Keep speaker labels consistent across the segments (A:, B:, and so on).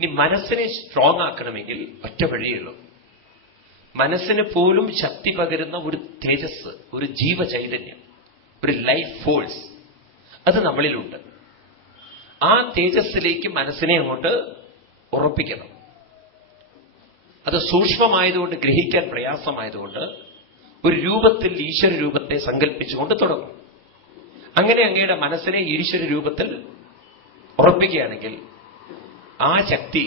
A: ഇനി മനസ്സിനെ സ്ട്രോങ് ആക്കണമെങ്കിൽ ഒറ്റ വഴിയുള്ളൂ മനസ്സിന് പോലും ശക്തി പകരുന്ന ഒരു തേജസ് ഒരു ജീവചൈതന്യം ഒരു ലൈഫ് ഫോഴ്സ് അത് നമ്മളിലുണ്ട്. ആ തേജസ്സിലേക്ക് മനസ്സിനെ അങ്ങോട്ട് ഉറപ്പിക്കണം. അത് സൂക്ഷ്മമായതുകൊണ്ട് ഗ്രഹിക്കാൻ പ്രയാസമായതുകൊണ്ട് ഒരു രൂപത്തിൽ ഈശ്വര രൂപത്തെ സങ്കല്പിച്ചുകൊണ്ട് തുടങ്ങും. അങ്ങനെ അങ്ങയുടെ മനസ്സിനെ ഈശ്വര രൂപത്തിൽ ഉറപ്പിക്കുകയാണെങ്കിൽ ആ ശക്തി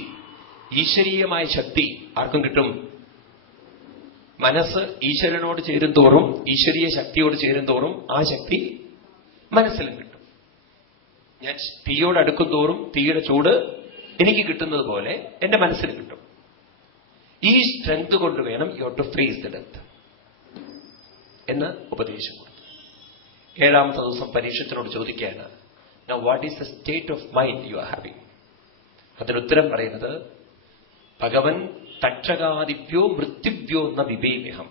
A: ഈശ്വരീയമായ ശക്തി ആർക്കും കിട്ടും? മനസ്സ് ഈശ്വരനോട് ചേരും തോറും ഈശ്വരീയ ശക്തിയോട് ചേരും തോറും ആ ശക്തി മനസ്സിലും കിട്ടും. ഞാൻ തീയോട് അടുക്കും തോറും തീയുടെ ചൂട് എനിക്ക് കിട്ടുന്നത് പോലെ എന്റെ മനസ്സിന് കിട്ടും. ഈ സ്ട്രെങ്ത് കൊണ്ട് വേണം you to freeze the death എന്ന് ഉപദേശം കൊടുത്തു. ഏഴാമത്തെ ദിവസം പരീക്ഷത്തിനോട് ചോദിക്കുകയാണ് what is the state of mind you are having അതിനുത്തരം പറയുന്നത് ഭഗവൻ തക്ഷകാദിഭ്യോ മൃത്യുഭ്യോ എന്ന വിവേമ്യഹം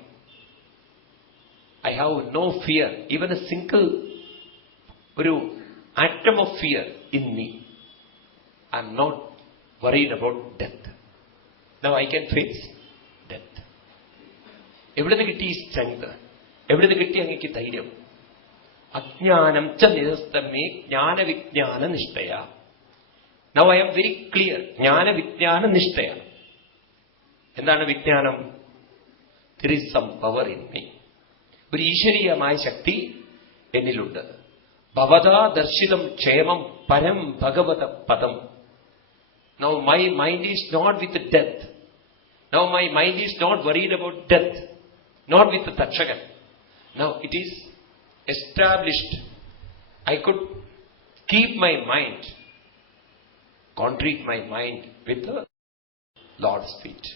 A: I have no fear even a single ഒരു atom of fear in me I am not worried about death now I can face death എവിടുന്ന് കിട്ടി ഈ strength എവിടുന്ന് കിട്ടി അങ്ങേക്ക് ധൈര്യം? അജ്ഞാനം ച നിരസ്തമേ ജ്ഞാനവിജ്ഞാന നിഷ്ഠയ. Now I am very clear ജ്ഞാനവിജ്ഞാന നിഷ്ഠയാണ് എന്താണ് വിജ്ഞാനം? There is some power in me ഒരു ഈശ്വരീയമായ ശക്തി എന്നിലുണ്ട്. ഭവതാ ദർശിതം ക്ഷേമം പരം ഭഗവത പദം. Now my mind is not with death now my mind is not worried about death not with Thakshakan now it is established I could keep my mind concrete my mind with lord feet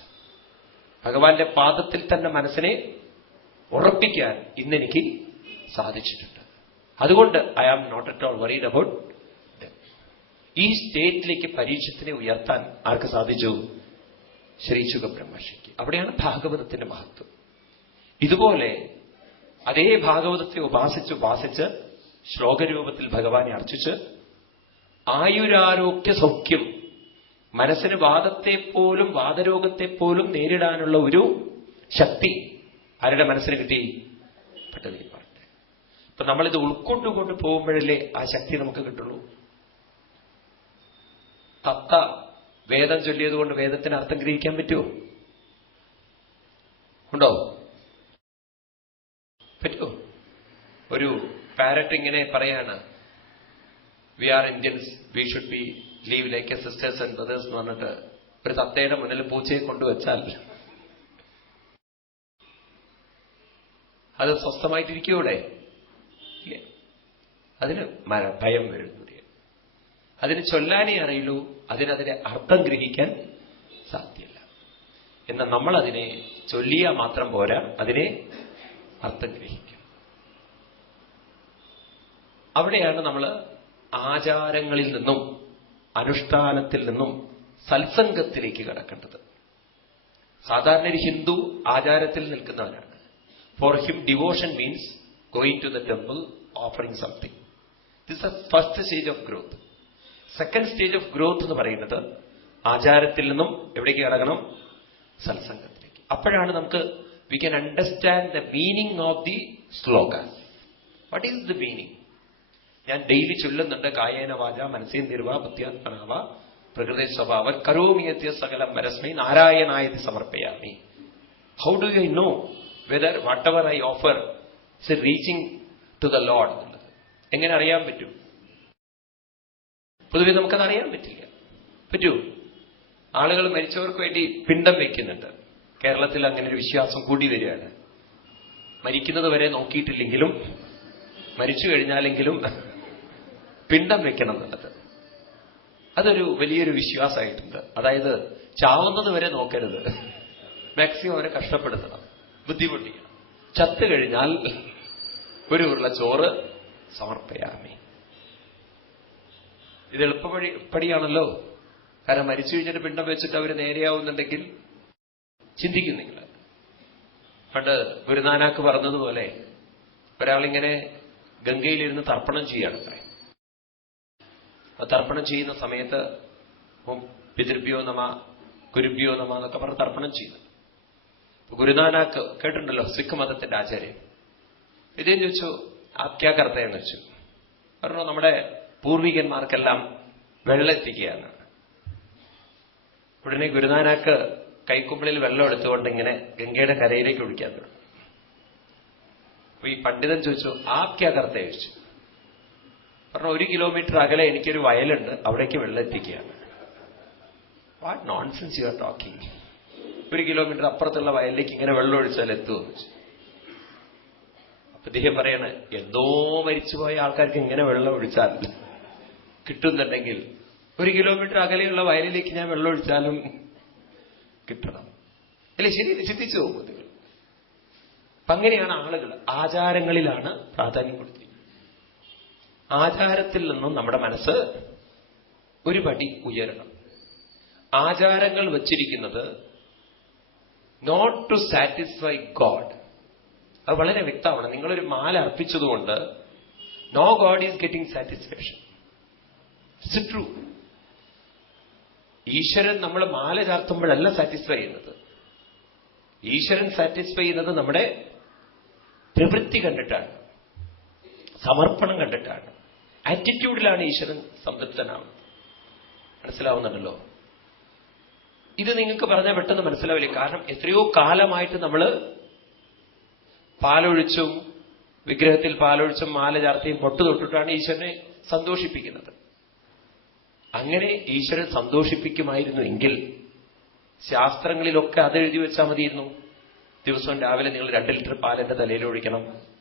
A: ഭഗവാന്റെ പാദത്തിൽ തന്നെ മനസ്സിനെ ഉറപ്പിക്കാൻ ഇന്നെനിക്ക് സാധിച്ചിട്ടുണ്ട്. അതുകൊണ്ട് I am not at all worried about ഈ സ്റ്റേറ്റിലേക്ക് പരീക്ഷത്തിനെ ഉയർത്താൻ ആർക്ക് സാധിച്ചു? ശ്രീ ബ്രഹ്മർഷിക്ക് അവിടെയാണ് ഭാഗവതത്തിന്റെ മഹത്വം. ഇതുപോലെ അതേ ഭാഗവതത്തെ ഉപാസിച്ച് ഉപാസിച്ച് ശ്ലോകരൂപത്തിൽ ഭഗവാനെ അർച്ചിച്ച് ആയുരാരോഗ്യ സൗഖ്യം മനസ്സിന് വാദത്തെപ്പോലും വാദരോഗത്തെപ്പോലും വാദരോഗത്തെ പോലും നേരിടാനുള്ള ഒരു ശക്തി ആരുടെ മനസ്സിന് കിട്ടി? പട്ടതിരിപ്പാട്ടെ അപ്പൊ നമ്മളിത് ഉൾക്കൊണ്ടുകൊണ്ട് പോകുമ്പോഴല്ലേ ആ ശക്തി നമുക്ക് കിട്ടുള്ളൂ. തത്ത വേദം ചൊല്ലിയത് കൊണ്ട് വേദത്തിന് അർത്ഥം ഗ്രഹിക്കാൻ പറ്റുമോ? ഉണ്ടോ? പറ്റുമോ? ഒരു പാരറ്റ് ഇങ്ങനെ പറയാണ് we are Indians we should be live like a sisters and brothers എന്ന് പറഞ്ഞിട്ട് ഒരു തത്തയുടെ മുന്നിൽ പൂച്ചയെ കൊണ്ടുവച്ചാൽ അത് സ്വസ്ഥമായിട്ടിരിക്കൂടെ അതിന് ഭയം വരുന്നു അതിന് ചൊല്ലാനേ അറിയുള്ളൂ. അതിനതിന്റെ അർത്ഥം ഗ്രഹിക്കാൻ സാധ്യമല്ല എന്നാൽ നമ്മൾ അതിനെ ചൊല്ലിയാൽ മാത്രം പോരാ. അതിനെ അർത്ഥം ഗ്രഹിക്കണം അവിടെയാണ് നമ്മൾ ആചാരങ്ങളിൽ നിന്നും അനുഷ്ഠാനത്തിൽ നിന്നും സത്സംഗത്തിലേക്ക് കടക്കേണ്ടത്. സാധാരണ ഒരു ഹിന്ദു ആചാരത്തിൽ നിൽക്കുന്നവനാണ്. For him devotion means going to the temple offering something this a first stage of growth second stage of growth എന്ന് പറയുന്നത് ആചാരത്തിൽ നിന്നും എവിടേക്ക് കടക്കണം സത്സംഗത്തിലേക്ക്. അപ്പോഴാണ് നമുക്ക് we can understand the meaning of the shloka what is the meaning ഞാൻ ഡെയിലി ചൊല്ലുന്നുണ്ട് കായേന വാച മനസ്സേന്ദ്രിവ ബുദ്ധ്യാത്മനാവ പ്രകൃതി സ്വഭാവ കരോമിയത്യ സകലം പരസ്മൈ നാരായണായത് സമർപ്പയാമി. How do you know whether whatever I offer is reaching to the lord എന്നുള്ളത്? എങ്ങനെ അറിയാൻ പറ്റും? പൊതുവെ നമുക്കത് അറിയാൻ പറ്റില്ല. പറ്റൂ? ആളുകൾ മരിച്ചവർക്ക് വേണ്ടി പിണ്ടം വയ്ക്കുന്നുണ്ട് കേരളത്തിൽ അങ്ങനെ ഒരു വിശ്വാസം കൂടി വരികയാണ്. മരിക്കുന്നത് വരെ നോക്കിയിട്ടില്ലെങ്കിലും മരിച്ചു കഴിഞ്ഞാലെങ്കിലും പിണ്ടം വെക്കണം എന്നുള്ളത്. അതൊരു വലിയൊരു വിശ്വാസമായിട്ടുണ്ട്. അതായത് ചാവുന്നത് വരെ നോക്കരുത്. മാക്സിമം അവരെ കഷ്ടപ്പെടുത്തണം. ബുദ്ധിമുട്ടിക്കണം. ചത്തു കഴിഞ്ഞാൽ ഒരു ഉരുള ചോറ് സമർപ്പയാമി. ഇത് എളുപ്പവഴി പടിയാണല്ലോ. കാരണം മരിച്ചു കഴിഞ്ഞിട്ട് പിണ്ടം വെച്ചിട്ട് അവർ നേരെയാവുന്നുണ്ടെങ്കിൽ ചിന്തിക്കും നിങ്ങൾ. പണ്ട് ഗുരുനാനാക്ക് പറഞ്ഞതുപോലെ ഒരാളിങ്ങനെ ഗംഗയിലിരുന്ന് തർപ്പണം ചെയ്യുകയാണ് തർപ്പണം ചെയ്യുന്ന സമയത്ത് പിതൃഭ്യോ നമ ഗുരുഭ്യോ നമ എന്നൊക്കെ പറഞ്ഞ് തർപ്പണം ചെയ്യുന്നു. ഗുരുനാനാക്ക് കേട്ടിട്ടുണ്ടല്ലോ സിഖ് മതത്തിന്റെ ആചാര്യൻ ഇതേന്ന് ചോദിച്ചു ആഖ്യാകർത്ത എന്ന് വെച്ചു പറഞ്ഞു നമ്മുടെ പൂർവികന്മാർക്കെല്ലാം വെള്ളെത്തിക്കുകയാണ് ഉടനെ ഗുരുനാനാക്ക് കൈക്കുമ്പിളിൽ വെള്ളം എടുത്തുകൊണ്ട് ഇങ്ങനെ ഗംഗയുടെ കരയിലേക്ക് ഒഴിക്കാൻ തുടങ്ങി. അപ്പൊ ഈ പണ്ഡിതൻ ചോദിച്ചു ആഖ്യാകർത്ത ചോദിച്ചു. പറഞ്ഞു ഒരു കിലോമീറ്റർ അകലെ എനിക്കൊരു വയലുണ്ട് അവിടേക്ക് വെള്ളം എത്തിക്കുകയാണ് what nonsense you are talking ഒരു കിലോമീറ്റർ അപ്പുറത്തുള്ള വയലിലേക്ക് ഇങ്ങനെ വെള്ളം ഒഴിച്ചാൽ എത്തുമെന്ന് വെച്ചു അപ്പൊ ഇദ്ദേഹം പറയാണ് എന്തോ മരിച്ചുപോയ ആൾക്കാർക്ക് ഇങ്ങനെ വെള്ളം ഒഴിച്ചാൽ കിട്ടുന്നുണ്ടെങ്കിൽ ഒരു കിലോമീറ്റർ അകലെയുള്ള വയലിലേക്ക് ഞാൻ വെള്ളം ഒഴിച്ചാലും കിട്ടണം. അല്ലെ ശരി ചിന്തിച്ചു പോകും. അങ്ങനെയാണ് ആളുകൾ. ആചാരങ്ങളിലാണ് പ്രാധാന്യം കൊടുത്തിരിക്കുന്നത് ആചാരത്തിൽ നിന്നും നമ്മുടെ മനസ്സ് ഒരുപടി ഉയരണം. ആചാരങ്ങൾ വച്ചിരിക്കുന്നത് നോട്ട് ടു സാറ്റിസ്ഫൈ ഗോഡ് അത് വളരെ വ്യക്തമാണ്. നിങ്ങളൊരു മാല അർപ്പിച്ചതുകൊണ്ട് no God is getting satisfaction it's true ഈശ്വരൻ നമ്മൾ മാല ചാർത്തുമ്പോഴല്ല സാറ്റിസ്ഫൈ ചെയ്യുന്നത്. ഈശ്വരൻ സാറ്റിസ്ഫൈ ചെയ്യുന്നത് നമ്മുടെ പ്രവൃത്തി കണ്ടിട്ടാണ്. സമർപ്പണം കണ്ടിട്ടാണ്. ആറ്റിറ്റ്യൂഡിലാണ് ഈശ്വരൻ സംതൃപ്തനാവുന്നത്. മനസ്സിലാവുന്നുണ്ടല്ലോ? ഇത് നിങ്ങൾക്ക് പറഞ്ഞാൽ പെട്ടെന്ന് മനസ്സിലാവില്ല? കാരണം എത്രയോ കാലമായിട്ട് നമ്മൾ പാലൊഴിച്ചും വിഗ്രഹത്തിൽ പാലൊഴിച്ചും മാല ചാർത്തിയും പൊട്ടു തൊട്ടിട്ടാണ് ഈശ്വരനെ സന്തോഷിപ്പിക്കുന്നത്. അങ്ങനെ ഈശ്വരൻ സന്തോഷിപ്പിക്കുമായിരുന്നു എങ്കിൽ ശാസ്ത്രങ്ങളിലൊക്കെ അത് എഴുതി വെച്ചാൽ മതിയിരുന്നു. ദിവസവും രാവിലെ നിങ്ങൾ രണ്ട് ലിറ്റർ പാലിന്റെ തലയിൽ ഒഴിക്കണം.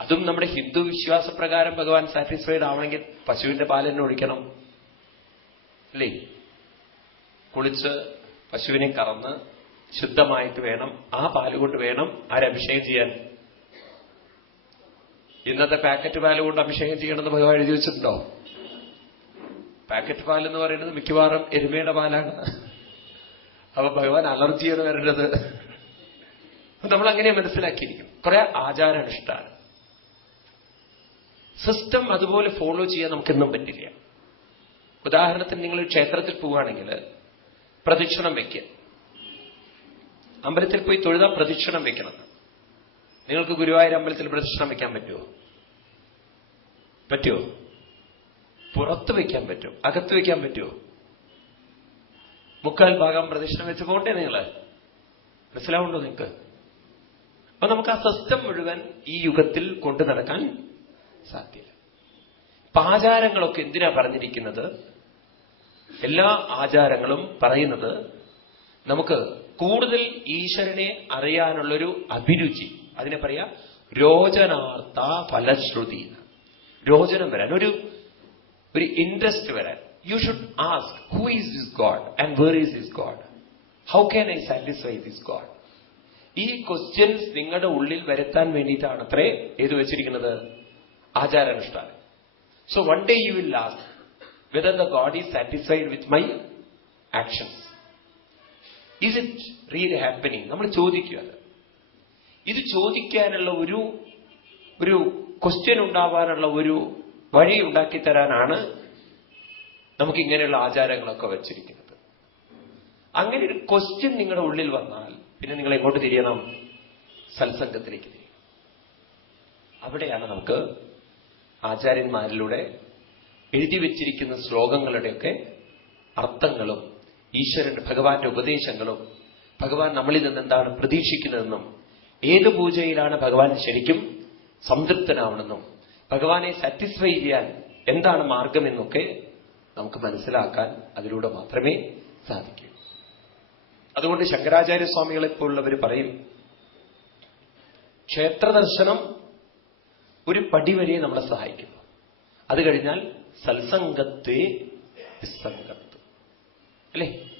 A: അതും നമ്മുടെ ഹിന്ദു വിശ്വാസപ്രകാരം ഭഗവാൻ സാറ്റിസ്ഫൈഡ് ആവണമെങ്കിൽ പശുവിന്റെ പാലിനെ ഒഴിക്കണം. അല്ലേ? കുളിച്ച് പശുവിനെ കറന്ന് ശുദ്ധമായിട്ട് വേണം. ആ പാൽ കൊണ്ട് വേണം ആരഭിഷേകം ചെയ്യാൻ. ഇന്നത്തെ പാക്കറ്റ് പാൽ കൊണ്ട് അഭിഷേകം ചെയ്യണമെന്ന് ഭഗവാൻ എഴുതി വെച്ചിട്ടുണ്ടോ? പാക്കറ്റ് പാൽ എന്ന് പറയുന്നത് മിക്കവാറും എരുമയുടെ പാലാണ്. അപ്പൊ ഭഗവാൻ അലർജിയാണ് വരേണ്ടത്. നമ്മൾ അങ്ങനെ മനസ്സിലാക്കിയിരിക്കും. കുറെ ആചാരാനുഷ്ഠാനം. സിസ്റ്റം അതുപോലെ ഫോളോ ചെയ്യാൻ നമുക്കെന്നും പറ്റില്ല. ഉദാഹരണത്തിന് നിങ്ങൾ ക്ഷേത്രത്തിൽ പോവുകയാണെങ്കിൽ പ്രദക്ഷിണം വയ്ക്കുക. അമ്പലത്തിൽ പോയി തൊഴുതാൻ പ്രദക്ഷിണം വെക്കണം നിങ്ങൾക്ക് ഗുരുവായൂർ അമ്പലത്തിൽ പ്രദക്ഷിണം വെക്കാൻ പറ്റുമോ? പറ്റുമോ? പുറത്ത് വയ്ക്കാൻ പറ്റും അകത്ത് വയ്ക്കാൻ പറ്റുമോ? മുക്കാൽ ഭാഗം പ്രദക്ഷിണം വെച്ച് പോകണ്ടേ നിങ്ങൾ? മനസ്സിലാവുണ്ടോ നിങ്ങൾക്ക്? അപ്പൊ നമുക്ക് ആ സിസ്റ്റം മുഴുവൻ ഈ യുഗത്തിൽ കൊണ്ടു നടക്കാൻ സാധ്യത ഇപ്പൊ ആചാരങ്ങളൊക്കെ എന്തിനാ പറഞ്ഞിരിക്കുന്നത്? എല്ലാ ആചാരങ്ങളും പറയുന്നത് നമുക്ക് കൂടുതൽ ഈശ്വരനെ അറിയാനുള്ളൊരു അഭിരുചി. അതിനെ പറയാ രോചനാർത്ഥ ഫലശ്രുതി രോചനം വരാൻ ഒരു ഒരു ഇൻട്രസ്റ്റ് വരാൻ. You should ask who is this God and where is this God how can I satisfy this God ഈ ക്വസ്റ്റ്യൻസ് നിങ്ങളുടെ ഉള്ളിൽ വരുത്താൻ വേണ്ടിയിട്ടാണ് അത്രേ ഏത് വെച്ചിരിക്കുന്നത്. ആചാരാനുഷ്ഠാനം. So one day you will ask whether the God is satisfied with my actions is it really happening നമ്മൾ ചോദിക്കുക അത്. ഇത് ചോദിക്കാനുള്ള ഒരു ഒരു ക്വസ്റ്റ്യൻ ഉണ്ടാവാനുള്ള ഒരു വഴി ഉണ്ടാക്കി തരാനാണ് നമുക്ക് ഇങ്ങനെയുള്ള ആചാരങ്ങളൊക്കെ വച്ചിരിക്കുന്നത്. അങ്ങനെ ഒരു ക്വസ്റ്റ്യൻ നിങ്ങളുടെ ഉള്ളിൽ വന്നാൽ പിന്നെ നിങ്ങൾ എങ്ങോട്ട് തിരിയണം? സത്സംഗത്തിലേക്ക് തിരിയണം. അവിടെയാണ് നമുക്ക് ആചാര്യന്മാരിലൂടെ എഴുതി വെച്ചിരിക്കുന്ന ശ്ലോകങ്ങളുടെയൊക്കെ അർത്ഥങ്ങളും ഈശ്വരന്റെ ഭഗവാന്റെ ഉപദേശങ്ങളും ഭഗവാൻ നമ്മളിൽ നിന്ന് എന്താണ് പ്രതീക്ഷിക്കുന്നതെന്നും ഏത് പൂജയിലാണ് ഭഗവാൻ ശരിക്കും സംതൃപ്തനാവണമെന്നും ഭഗവാനെ സാറ്റിസ്ഫൈ ചെയ്യാൻ എന്താണ് മാർഗമെന്നൊക്കെ നമുക്ക് മനസ്സിലാക്കാൻ അതിലൂടെ മാത്രമേ സാധിക്കൂ. അതുകൊണ്ട് ശങ്കരാചാര്യ സ്വാമികളെ പോലുള്ളവർ പറയും ക്ഷേത്ര ദർശനം ഒരു പടി വരെ നമ്മളെ സഹായിക്കുന്നു. അത് കഴിഞ്ഞാൽ സൽസംഗത്തെ നിസ്സംഗത്വം. അല്ലേ?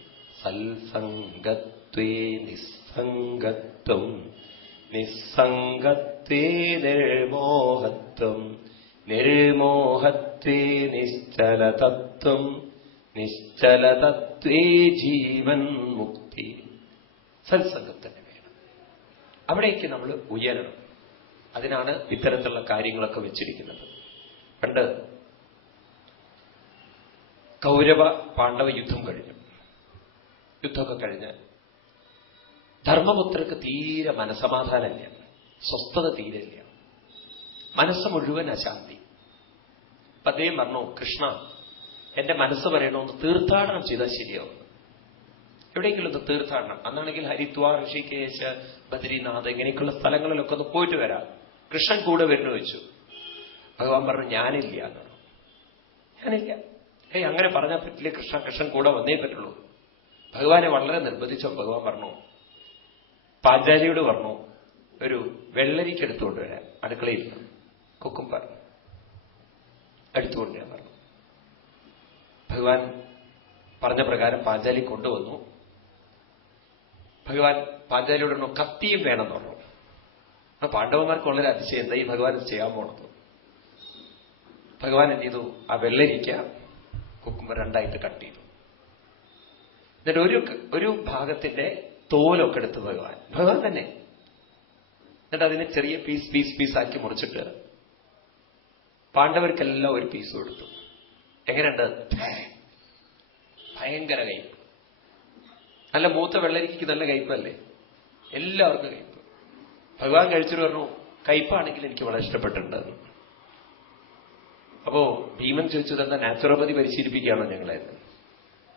A: സൽസംഗത്വേ നിസ്സംഗത്വം. നിസ്സംഗത്വേ നിർമോഹത്വം. നിർമോഹത്വേ നിശ്ചലതത്വം. നിശ്ചലതത്വേ ജീവൻ മുക്തി. സത്സംഗത്തിന് വേണം. അവിടേക്ക് നമ്മൾ ഉയരണം. അതിനാണ് ഇത്തരത്തിലുള്ള കാര്യങ്ങളൊക്കെ വെച്ചിരിക്കുന്നത്. പണ്ട് കൗരവ പാണ്ഡവ യുദ്ധം കഴിഞ്ഞു. യുദ്ധമൊക്കെ കഴിഞ്ഞ് ധർമ്മപുത്രക്ക് തീരെ മനസമാധാനമില്ല. സ്വസ്ഥത തീരെയില്ല മനസ്സ് മുഴുവൻ അശാന്തി. അപ്പൊ അദ്ദേഹം പറഞ്ഞു കൃഷ്ണ എന്റെ മനസ്സ് പറയണമെന്ന് തീർത്ഥാടനം ചെയ്താൽ ശരിയാവും. എവിടെയെങ്കിലും ഒന്ന് തീർത്ഥാടനം. അന്നാണെങ്കിൽ ഹരിദ്വാർ ഋഷികേശ് ബദ്രിനാഥ് ഇങ്ങനെയൊക്കെയുള്ള സ്ഥലങ്ങളിലൊക്കെ ഒന്ന് പോയിട്ട് വരാം. കൃഷ്ണൻ കൂടെ വരുന്നു വെച്ചു. ഭഗവാൻ പറഞ്ഞു ഞാനില്ല എന്ന് പറഞ്ഞു. ഞാനില്ല. ഏയ് അങ്ങനെ പറഞ്ഞാൽ പറ്റില്ല കൃഷ്ണ കൃഷ്ണൻ കൂടെ വന്നേ പറ്റുള്ളൂ. ഭഗവാനെ വളരെ നിർബന്ധിച്ചോ ഭഗവാൻ പറഞ്ഞു പാഞ്ചാലിയോട് പറഞ്ഞു ഒരു വെള്ളരിക്ക് എടുത്തുകൊണ്ട് വരാൻ അടുക്കളയിൽ കുക്കുംബർ എടുത്തുകൊണ്ട് ഞാൻ പറഞ്ഞു. ഭഗവാൻ പറഞ്ഞ പ്രകാരം പാഞ്ചാലി കൊണ്ടുവന്നു. ഭഗവാൻ പാഞ്ചാലിയോട് പറഞ്ഞു കത്തിയും വേണമെന്ന് പറഞ്ഞു. ആ പാണ്ഡവന്മാർക്ക് വളരെ അതിശയം എന്താ ഈ ഭഗവാൻ ചെയ്യാൻ പോണത്. ഭഗവാൻ എന്ത് ചെയ്തു? ആ വെള്ളരിക്ക കുക്കുമ്പ രണ്ടായിട്ട് കട്ട് ചെയ്തു. എന്നിട്ട് ഒരു ഒരു ഭാഗത്തിന്റെ തോലൊക്കെ എടുത്ത് ഭഗവാൻ. ഭഗവാൻ തന്നെ. എന്നിട്ട് അതിനെ ചെറിയ പീസ് പീസ് പീസാക്കി മുറിച്ചിട്ട് പാണ്ഡവർക്കെല്ലാം ഒരു പീസ് കൊടുത്തു. എങ്ങനെയുണ്ട്? ഭയങ്കര കയ്പ്. നല്ല മൂത്ത വെള്ളരിക്ക് നല്ല കയ്പല്ലേ? എല്ലാവർക്കും കയ്പ്. ഭഗവാൻ കഴിച്ചിട്ട് പറഞ്ഞു കയ്പാണെങ്കിൽ എനിക്ക് വളരെ ഇഷ്ടപ്പെട്ടിട്ടുണ്ട്. അപ്പോ ഭീമൻ ചോദിച്ചത് എന്താ നാച്ചുറോപ്പതി പരിശീലിപ്പിക്കുകയാണോ ഞങ്ങളെ?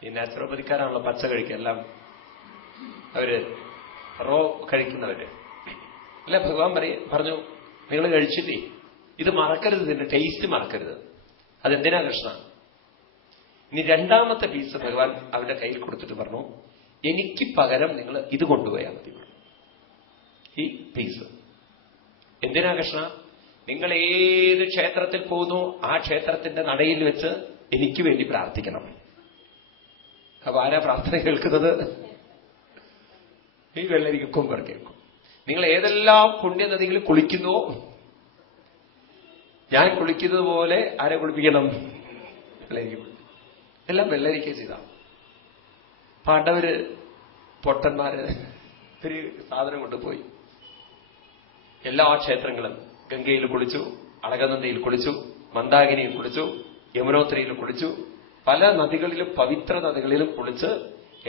A: ഈ നാച്ചുറോപ്പതിക്കാരാണല്ലോ പച്ച കഴിക്കുക എല്ലാം അവർ റോ കഴിക്കുന്നവര്. അല്ല ഭഗവാൻ പറയ പറഞ്ഞു നിങ്ങൾ കഴിച്ചില്ലേ? ഇത് മറക്കരുത് ഇതിന്റെ ടേസ്റ്റ് മറക്കരുത്. അതെന്തിനാ കൃഷ്ണ? ഇനി രണ്ടാമത്തെ പീസ് ഭഗവാൻ അവന്റെ കയ്യിൽ കൊടുത്തിട്ട് പറഞ്ഞു എനിക്ക് പകരം നിങ്ങൾ ഇത് കൊണ്ടുപോയാൽ മതി. ഈ പീസ് എന്തിനാ കൃഷ്ണ? നിങ്ങൾ ഏത് ക്ഷേത്രത്തിൽ പോകുന്നു ആ ക്ഷേത്രത്തിന്റെ നടയിൽ വെച്ച് എനിക്ക് വേണ്ടി പ്രാർത്ഥിക്കണം. അപ്പൊ ആരാ പ്രാർത്ഥന കേൾക്കുന്നത്? ഈ വെള്ളരിക്ക് കുമ്പർ കേൾക്കും നിങ്ങൾ ഏതെല്ലാം പുണ്യനദികളിൽ കുളിക്കുന്നുവോ ഞാൻ കുളിക്കുന്നത് പോലെ ആരെ കുളിപ്പിക്കണം? വെള്ളരിക്ക. എല്ലാം വെള്ളരിക്ക ചെയ്ത. പാണ്ഡവര് പൊട്ടന്മാര് ഒരു സാധനം കൊണ്ടുപോയി. എല്ലാ ക്ഷേത്രങ്ങളും ഗംഗയിൽ കുളിച്ചു അളകനന്ദയിൽ കുളിച്ചു മന്ദാകിനിയിൽ കുളിച്ചു യമുനോത്രിയിൽ കുളിച്ചു. പല നദികളിലും പവിത്ര നദികളിലും കുളിച്ച്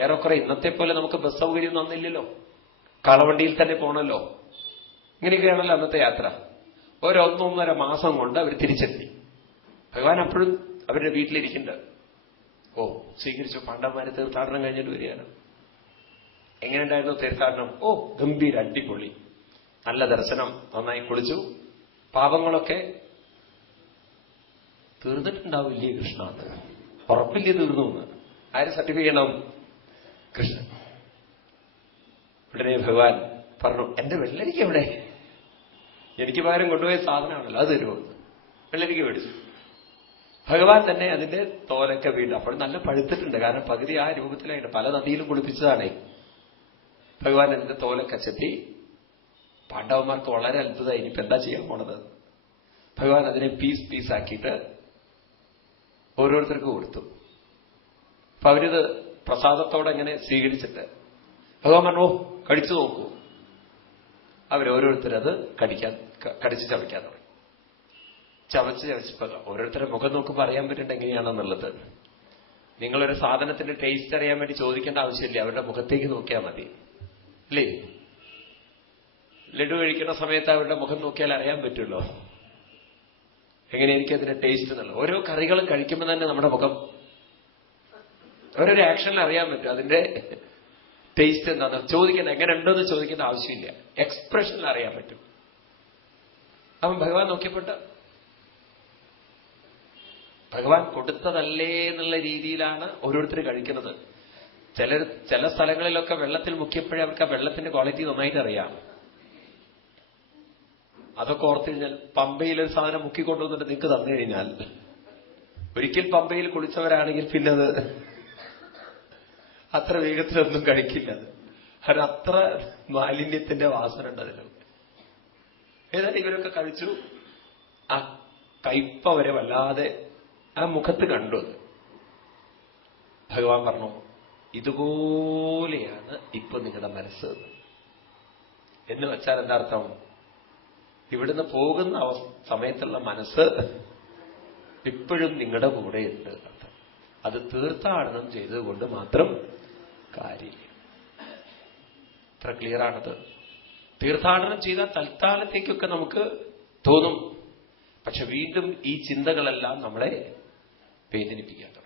A: ഏറെക്കുറെ ഇന്നത്തെ പോലെ നമുക്ക് ബസ് സൗകര്യം ഒന്നില്ലല്ലോ കളവണ്ടിയിൽ തന്നെ പോണല്ലോ. ഇങ്ങനെയൊക്കെയാണല്ലോ അന്നത്തെ യാത്ര. ഒരൊന്നൊന്നര മാസം കൊണ്ട് അവർ തിരിച്ചെത്തി. ഭഗവാൻ അപ്പോഴും അവരുടെ വീട്ടിലിരിക്കുന്നുണ്ട്. ഓ സ്വീകരിച്ചു. പാണ്ഡവന്മാരെ തീർത്ഥാടനം കഴിഞ്ഞിട്ട് വരികയാണ്. എങ്ങനെയുണ്ടായിരുന്നു തീർത്ഥാടനം? ഓ ഗംഭീര അടിപൊളി. നല്ല ദർശനം നന്നായി കുളിച്ചു. പാപങ്ങളൊക്കെ തീർന്നിട്ടുണ്ടാവില്ലേ കൃഷ്ണ ഉറപ്പില്ലേ തീർന്നു എന്ന് ആര് സർട്ടിഫൈ ചെയ്യണം കൃഷ്ണൻ. ഉടനെ ഭഗവാൻ പറഞ്ഞു എന്റെ വെള്ളരിക്ക എവിടെ? എനിക്ക് പകരം കൊണ്ടുപോയ സാധനമാണല്ലോ അത് തരുമോ വെള്ളരിക്ക മേടിച്ചു. ഭഗവാൻ തന്നെ അതിന്റെ തോലൊക്കെ വീണ്ടും അപ്പോൾ നല്ല പഴുത്തിട്ടുണ്ട് കാരണം പകുതി ആ രൂപത്തിലായിട്ട് പല നദിയിലും കുളിപ്പിച്ചതാണേ. ഭഗവാൻ അതിന്റെ തോലൊക്കെ ചെത്തി പാണ്ഡവന്മാർക്ക് വളരെ അത്ഭുതമായി. ഇനിയിപ്പോ എന്താ ചെയ്യാൻ പോണത്? ഭഗവാൻ അതിനെ പീസ് പീസ് ആക്കിയിട്ട് ഓരോരുത്തർക്ക് കൊടുത്തു. അപ്പൊ അവരിത് പ്രസാദത്തോടെ ഇങ്ങനെ സ്വീകരിച്ചിട്ട് ഭഗവാൻ പറഞ്ഞു കടിച്ചു നോക്കൂ. അവരോരോരുത്തരത് കടിക്കാൻ കടിച്ച് ചവയ്ക്കാൻ തുടങ്ങി. ചവച്ച് ചവച്ചപ്പോ ഓരോരുത്തരുടെ മുഖം നോക്കുമ്പോൾ അറിയാൻ പറ്റേണ്ട എങ്ങനെയാണെന്നുള്ളത്. നിങ്ങളൊരു സാധനത്തിന്റെ ടേസ്റ്റ് അറിയാൻ വേണ്ടി ചോദിക്കേണ്ട ആവശ്യമില്ല. അവരുടെ മുഖത്തേക്ക് നോക്കിയാൽ മതി. അല്ലേ ലഡു കഴിക്കുന്ന സമയത്ത് അവരുടെ മുഖം നോക്കിയാൽ അറിയാൻ പറ്റുമല്ലോ. എങ്ങനെ എനിക്കതിന്റെ ടേസ്റ്റ് എന്നുള്ളത്. ഓരോ കറികളും കഴിക്കുമ്പോൾ തന്നെ നമ്മുടെ മുഖം ഓരോ ആക്ഷനിൽ അറിയാൻ പറ്റും അതിന്റെ ടേസ്റ്റ് എന്താണ് ചോദിക്കേണ്ട എങ്ങനെ ഉണ്ടെന്ന് ചോദിക്കേണ്ട ആവശ്യമില്ല. എക്സ്പ്രഷനിൽ അറിയാൻ പറ്റും. അവൻ ഭഗവാൻ നോക്കിയപ്പെട്ട് ഭഗവാൻ കൊടുത്തതല്ലേ എന്നുള്ള രീതിയിലാണ് ഓരോരുത്തർ കഴിക്കുന്നത്. ചില ചില സ്ഥലങ്ങളിലൊക്കെ വെള്ളത്തിൽ മുക്കിയപ്പോഴേ അവർക്ക് ആ വെള്ളത്തിന്റെ ക്വാളിറ്റി നന്നായിട്ട് അറിയാം. അതൊക്കെ ഓർത്തു കഴിഞ്ഞാൽ പമ്പയിൽ ഒരു സാധനം മുക്കിക്കൊണ്ടുവന്നിട്ട് നിങ്ങൾക്ക് തന്നു കഴിഞ്ഞാൽ ഒരിക്കൽ പമ്പയിൽ കുളിച്ചവരാണെങ്കിൽ പിന്നെ അത് അത്ര വേഗത്തിലൊന്നും കഴിക്കില്ല അത്. അത് അത്ര മാലിന്യത്തിന്റെ വാസന ഉണ്ട് അതിലും. ഏതായാലും ഇവരൊക്കെ കഴിച്ചു. ആ കയ്പ വരെ വല്ലാതെ ആ മുഖത്ത് കണ്ടു അത്. ഭഗവാൻ പറഞ്ഞു ഇതുപോലെയാണ് ഇപ്പൊ നിങ്ങളുടെ മനസ്സ്. എന്ന് വെച്ചാൽ എന്താ അർത്ഥം? ഇവിടുന്ന് പോകുന്ന സമയത്തുള്ള മനസ്സ് ഇപ്പോഴും നിങ്ങളുടെ കൂടെ ഉണ്ട് അത് തീർത്ഥാടനം ചെയ്തുകൊണ്ട് മാത്രം കാര്യമില്ല. ഇത്ര ക്ലിയർ ആണത്. തീർത്ഥാടനം ചെയ്ത തൽക്കാലത്തേക്കൊക്കെ നമുക്ക് തോന്നും. പക്ഷെ വീണ്ടും ഈ ചിന്തകളെല്ലാം നമ്മളെ വേദനിപ്പിക്കാൻ തുടങ്ങും